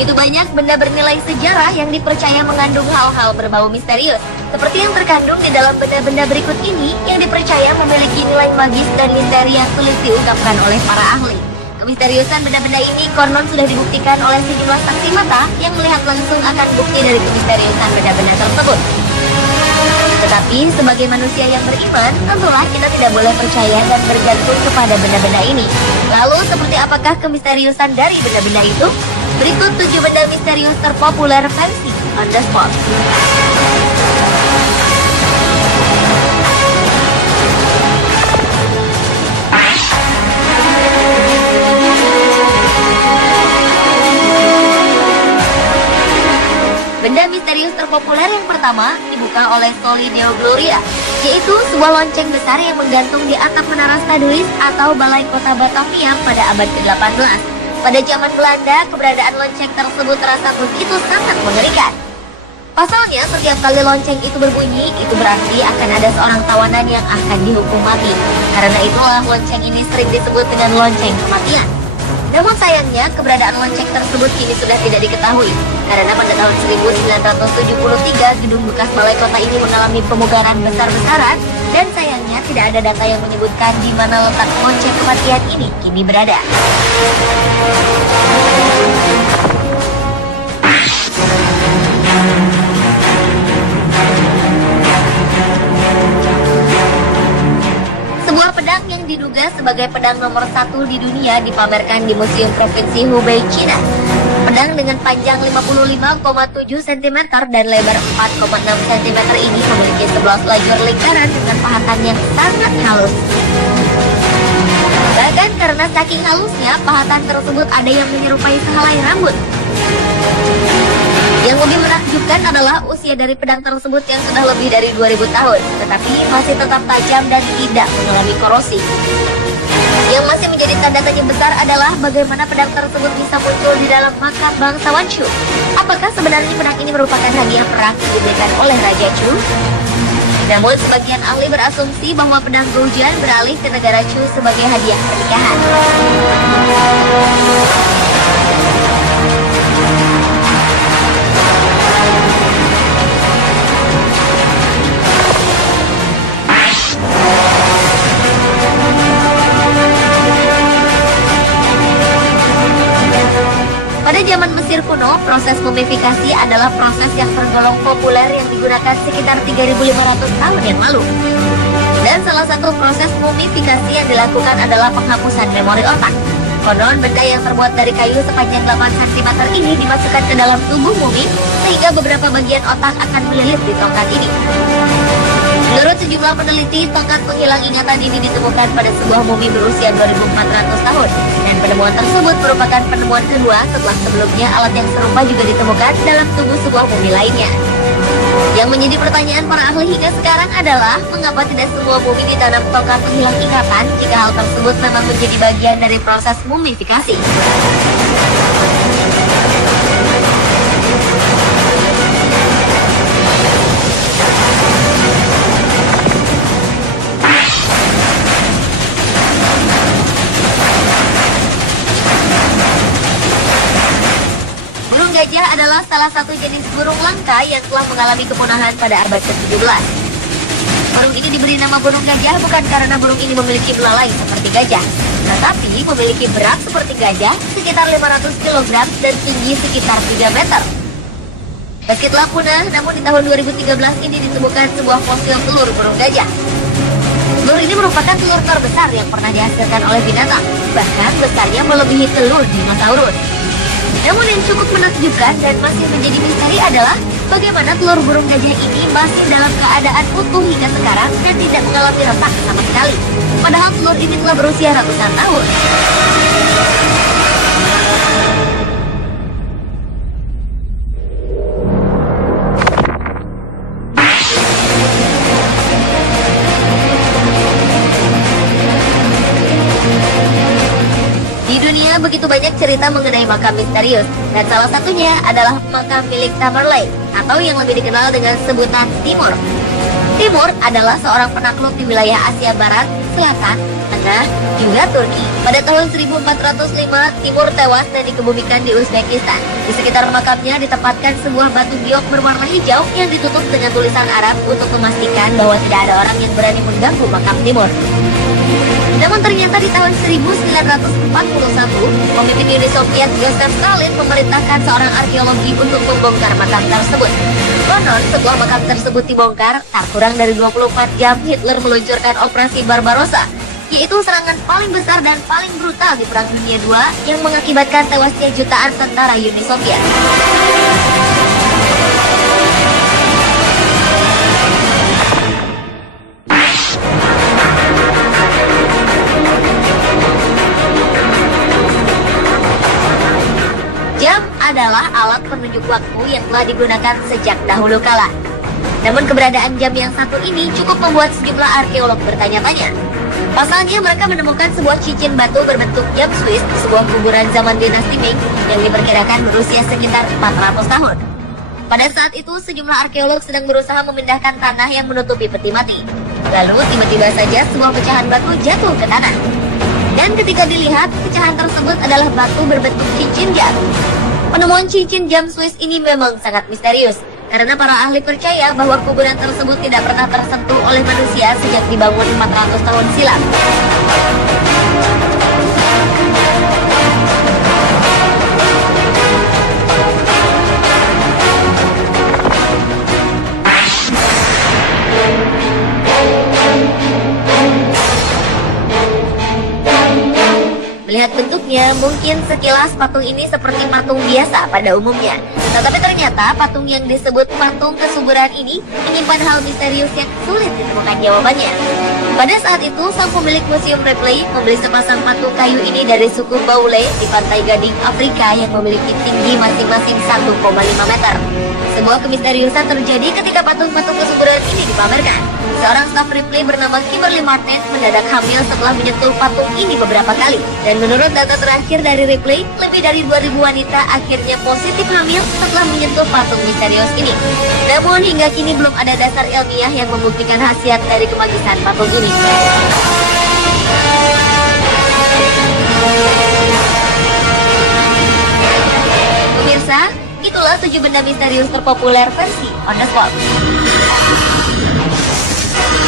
Begitu banyak benda bernilai sejarah yang dipercaya mengandung hal-hal berbau misterius, seperti yang terkandung di dalam benda-benda berikut ini yang dipercaya memiliki nilai magis dan misteri yang sulit diungkapkan oleh para ahli. Kemisteriusan benda-benda ini konon sudah dibuktikan oleh sejumlah saksi mata yang melihat langsung akan bukti dari kemisteriusan benda-benda tersebut. Tetapi sebagai manusia yang beriman, tentulah kita tidak boleh percaya dan bergantung kepada benda-benda ini. Lalu seperti apakah kemisteriusan dari benda-benda itu? Berikut 7 benda misterius terpopuler versi on the spot. Benda misterius terpopuler yang pertama dibuka oleh Solideo Gloria, yaitu sebuah lonceng besar yang menggantung di atap menara Staduis atau balai kota Batavia pada abad ke-18. Pada zaman Belanda, keberadaan lonceng tersebut terasa begitu sangat mengerikan. Pasalnya, setiap kali lonceng itu berbunyi, itu berarti akan ada seorang tawanan yang akan dihukum mati. Karena itulah lonceng ini sering disebut dengan lonceng kematian. Namun sayangnya, keberadaan lonceng tersebut kini sudah tidak diketahui. Karena pada tahun 1973, gedung bekas balai kota ini mengalami pemugaran besar-besaran, dan sayangnya tidak ada data yang menyebutkan di mana letak lonceng kematian ini kini berada. Sebuah pedang yang diduga sebagai pedang nomor 1 di dunia dipamerkan di Museum Provinsi Hubei, China. Pedang dengan panjang 55,7 cm dan lebar 4,6 cm ini memiliki 11 lajur lingkaran dengan pahatan yang sangat halus. Bahkan karena saking halusnya, pahatan tersebut ada yang menyerupai sehelai rambut. Yang lebih menakjubkan adalah usia dari pedang tersebut yang sudah lebih dari 2000 tahun, tetapi masih tetap tajam dan tidak mengalami korosi. Yang masih menjadi tanda tanya besar adalah bagaimana pedang tersebut bisa muncul di dalam makam bangsawan Chu. Apakah sebenarnya pedang ini merupakan hadiah perang yang diberikan oleh Raja Chu? Namun sebagian ahli berasumsi bahwa pedang Goujian beralih ke negara Chu sebagai hadiah pernikahan. Pada zaman Mesir kuno, proses mumifikasi adalah proses yang tergolong populer yang digunakan sekitar 3.500 tahun yang lalu. Dan salah satu proses mumifikasi yang dilakukan adalah penghapusan memori otak. Konon benda yang terbuat dari kayu sepanjang 8 cm ini dimasukkan ke dalam tubuh mumi sehingga beberapa bagian otak akan melilit di tongkat ini. Menurut sejumlah peneliti, tongkat penghilang ingatan ini ditemukan pada sebuah mumi berusia 2.400 tahun. Dan penemuan tersebut merupakan penemuan kedua setelah sebelumnya alat yang serupa juga ditemukan dalam tubuh sebuah mumi lainnya. Yang menjadi pertanyaan para ahli hingga sekarang adalah, mengapa tidak semua mumi ditanam tongkat penghilang ingatan jika hal tersebut memang menjadi bagian dari proses mumifikasi? Gajah adalah salah satu jenis burung langka yang telah mengalami kepunahan pada abad ke-17. Burung ini diberi nama burung gajah bukan karena burung ini memiliki belalai seperti gajah, tetapi memiliki berat seperti gajah sekitar 500 kg dan tinggi sekitar 3 meter. Meski telah punah, namun di tahun 2013 ini ditemukan sebuah fosil telur burung gajah. Telur ini merupakan telur terbesar yang pernah dihasilkan oleh binatang, bahkan besarnya melebihi telur dinosaurus. Namun yang cukup menakjubkan dan masih menjadi misteri adalah bagaimana telur burung gajah ini masih dalam keadaan utuh hingga sekarang dan tidak mengalami retak sama sekali. Padahal telur ini telah berusia ratusan tahun. Begitu banyak cerita mengenai makam misterius, dan salah satunya adalah makam milik Tamerlane, atau yang lebih dikenal dengan sebutan Timur. Timur adalah seorang penakluk di wilayah Asia Barat, Selatan, Tengah, juga Turki. Pada tahun 1405, Timur tewas dan dikebumikan di Uzbekistan. Di sekitar makamnya ditempatkan sebuah batu giok berwarna hijau yang ditutup dengan tulisan Arab untuk memastikan bahwa tidak ada orang yang berani mengganggu makam Timur. Namun ternyata di tahun 1941, pemimpin Uni Soviet Joseph Stalin memerintahkan seorang arkeologi untuk membongkar makam tersebut. Konon, setelah makam tersebut dibongkar, tak kurang dari 24 jam Hitler meluncurkan operasi Barbarossa, yaitu serangan paling besar dan paling brutal di Perang Dunia II yang mengakibatkan tewasnya jutaan tentara Uni Soviet. Jam adalah alat penunjuk waktu yang telah digunakan sejak dahulu kala. Namun keberadaan jam yang satu ini cukup membuat sejumlah arkeolog bertanya-tanya. Pasalnya mereka menemukan sebuah cincin batu berbentuk jam Swiss di sebuah kuburan zaman dinasti Ming yang diperkirakan berusia sekitar 400 tahun. Pada saat itu sejumlah arkeolog sedang berusaha memindahkan tanah yang menutupi peti mati. Lalu tiba-tiba saja sebuah pecahan batu jatuh ke tanah. Dan ketika dilihat, pecahan tersebut adalah batu berbentuk cincin jam. Penemuan cincin jam Swiss ini memang sangat misterius, karena para ahli percaya bahwa kuburan tersebut tidak pernah tersentuh oleh manusia sejak dibangun 400 tahun silam. Melihat bentuknya, mungkin sekilas patung ini seperti patung biasa pada umumnya. Tetapi ternyata patung yang disebut patung kesuburan ini menyimpan hal misterius yang sulit ditemukan jawabannya. Pada saat itu, sang pemilik Museum Ripley membeli sepasang patung kayu ini dari suku Baule di Pantai Gading, Afrika yang memiliki tinggi masing-masing 1,5 meter. Sebuah kemisteriusan terjadi ketika patung-patung kesuburan ini dipamerkan. Seorang staf Ripley bernama Kimberly Martin mendadak hamil setelah menyentuh patung ini beberapa kali. Dan menurut data terakhir dari Ripley, lebih dari 2.000 wanita akhirnya positif hamil setelah menyentuh patung misterius ini. Namun hingga kini belum ada dasar ilmiah yang membuktikan khasiat dari kemagisan patung ini. Pemirsa, itulah 7 benda misterius terpopuler versi On The Spot.